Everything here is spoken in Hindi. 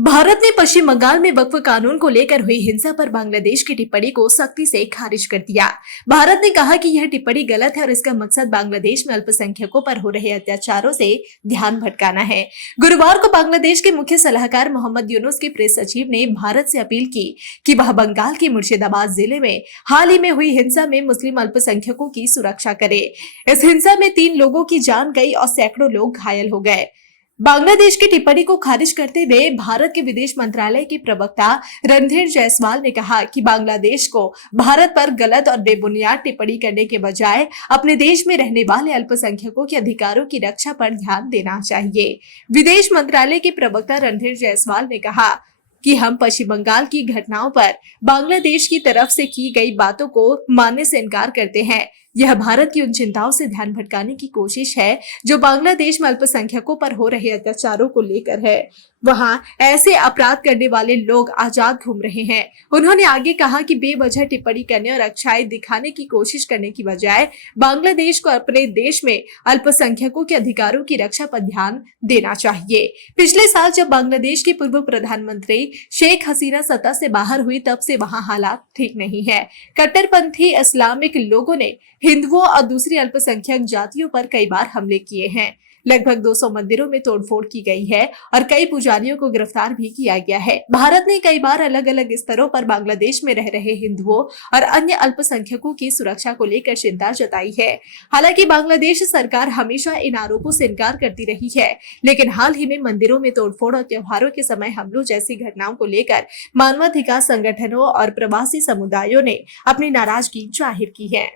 भारत ने पश्चिम बंगाल में वक्फ कानून को लेकर हुई हिंसा पर बांग्लादेश की टिप्पणी को सख्ती से खारिज कर दिया। भारत ने कहा कि यह टिप्पणी गलत है और इसका मकसद बांग्लादेश में अल्पसंख्यकों पर हो रहे अत्याचारों से ध्यान भटकाना है। गुरुवार को बांग्लादेश के मुख्य सलाहकार मोहम्मद यूनुस के प्रेस सचिव ने भारत से अपील की कि वह बंगाल के मुर्शिदाबाद जिले में हाल ही में हुई हिंसा में मुस्लिम अल्पसंख्यकों की सुरक्षा करे। इस हिंसा में 3 लोगों की जान गई और सैकड़ों लोग घायल हो गए। बांग्लादेश की टिप्पणी को खारिज करते हुए भारत के विदेश मंत्रालय के प्रवक्ता रणधीर जायसवाल ने कहा कि बांग्लादेश को भारत पर गलत और बेबुनियाद टिप्पणी करने के बजाय अपने देश में रहने वाले अल्पसंख्यकों के अधिकारों की रक्षा पर ध्यान देना चाहिए। विदेश मंत्रालय के प्रवक्ता रणधीर जायसवाल ने कहा कि हम पश्चिम बंगाल की घटनाओं पर बांग्लादेश की तरफ से की गई बातों को मानने से इनकार करते हैं। यह भारत की उन चिंताओं से ध्यान भटकाने की कोशिश है जो बांग्लादेश में अल्पसंख्यकों पर हो रहे अत्याचारों को लेकर है। वहां ऐसे अपराध करने वाले लोग आजाद घूम रहे हैं। उन्होंने आगे कहा कि बेवजह टिप्पणी करने और अच्छाई दिखाने की कोशिश करने की बजाय बांग्लादेश को अपने देश में अल्पसंख्यकों के अधिकारों की रक्षा पर ध्यान देना चाहिए। पिछले साल जब बांग्लादेश की पूर्व प्रधानमंत्री शेख हसीना सत्ता से बाहर हुई तब से वहां हालात ठीक नहीं है। कट्टरपंथी इस्लामिक लोगों ने हिंदुओं और दूसरी अल्पसंख्यक जातियों पर कई बार हमले किए हैं। लगभग 200 मंदिरों में तोड़फोड़ की गई है और कई पुजारियों को गिरफ्तार भी किया गया है। भारत ने कई बार अलग अलग स्तरों पर बांग्लादेश में रह रहे हिंदुओं और अन्य अल्पसंख्यकों की सुरक्षा को लेकर चिंता जताई है। हालांकि बांग्लादेश सरकार हमेशा इन आरोपों से इनकार करती रही है, लेकिन हाल ही में मंदिरों में तोड़फोड़ और त्योहारों के समय हमलों जैसी घटनाओं को लेकर मानवाधिकार संगठनों और प्रवासी समुदायों ने अपनी नाराजगी जाहिर की है।